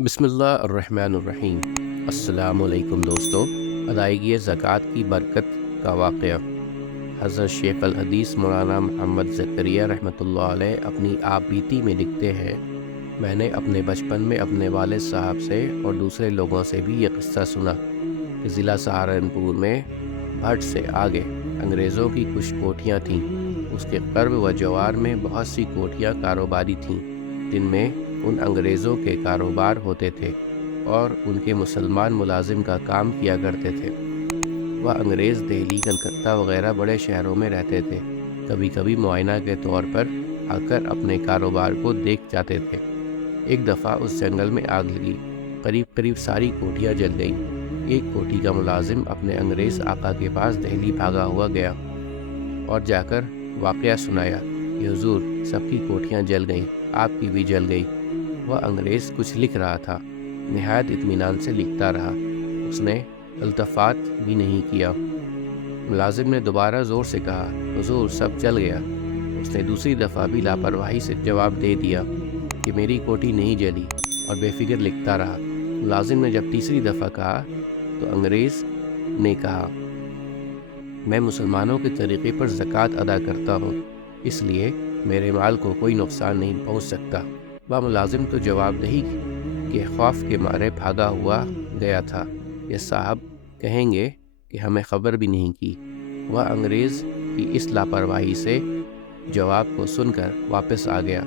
बिस्मिल्लाहिर्रहमानिर्रहीम। अस्सलाम वालेकुम दोस्तों। अदायगी ज़कात की बरकत का वाक़या। हज़रत शेख अल हदीस मौलाना मोहम्मद ज़करिया रहमतुल्लाह अलैह अपनी आप बीती में लिखते हैं, मैंने अपने बचपन में अपने वालिद साहब से और दूसरे लोगों से भी ये क़िस्सा सुना कि ज़िला सहारनपुर में भट से आगे अंग्रेज़ों की कुछ कोठियाँ थीं। उसके क़र्ब व जवार में बहुत सी कोठियाँ कारोबारी थीं, जिनमें उन अंग्रेज़ों के कारोबार होते थे और उनके मुसलमान मुलाजिम का काम किया करते थे। वह अंग्रेज़ दिल्ली, कलकत्ता वग़ैरह बड़े शहरों में रहते थे। कभी कभी मुआयना के तौर पर आकर अपने कारोबार को देख जाते थे। एक दफ़ा उस जंगल में आग लगी, करीब करीब सारी कोठियाँ जल गईं। एक कोठी का मुलाजिम अपने अंग्रेज़ आका के पास दिल्ली भागा हुआ गया और जाकर वाक़या सुनाया कि हुज़ूर, सबकी कोठियाँ जल गईं, आपकी भी जल गई। वह अंग्रेज़ कुछ लिख रहा था, निहायत इत्मीनान से लिखता रहा। उसने इल्तफ़ात भी नहीं किया। मुलाजिम ने दोबारा ज़ोर से कहा, हुज़ूर, सब जल गया। उसने दूसरी दफ़ा भी लापरवाही से जवाब दे दिया कि मेरी कोठी नहीं जली और बेफ़िक्र लिखता रहा। मुलाजिम ने जब तीसरी दफ़ा कहा तो अंग्रेज़ ने कहा, मैं मुसलमानों के तरीक़े पर ज़कात अदा करता हूँ, इसलिए मेरे माल को कोई नुकसान नहीं पहुँच सकता। वह मुलाजिम तो जवाबदेही के खौफ के मारे भागा हुआ गया था। ये साहब कहेंगे कि हमें ख़बर भी नहीं की। वह अंग्रेज़ की इस लापरवाही से जवाब को सुनकर वापस आ गया।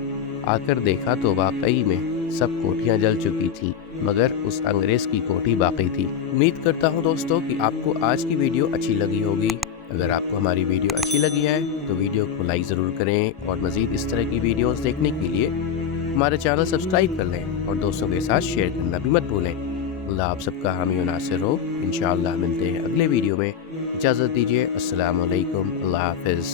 आकर देखा तो वाकई में सब कोठियाँ जल चुकी थीं, मगर उस अंग्रेज़ की कोठी बाकी थी। उम्मीद करता हूँ दोस्तों कि आपको आज की वीडियो अच्छी लगी होगी। अगर आपको हमारी वीडियो अच्छी लगी है तो वीडियो को लाइक ज़रूर करें और मज़ीद इस तरह की वीडियोस देखने के लिए हमारे चैनल सब्सक्राइब कर लें और दोस्तों के साथ शेयर करना भी मत भूलें। अल्लाह आप सबका हामी व नासिर हो। इंशाअल्लाह मिलते हैं अगले वीडियो में। इजाज़त दीजिए। अस्सलाम वालेकुम। अल्लाह हाफ़िज़।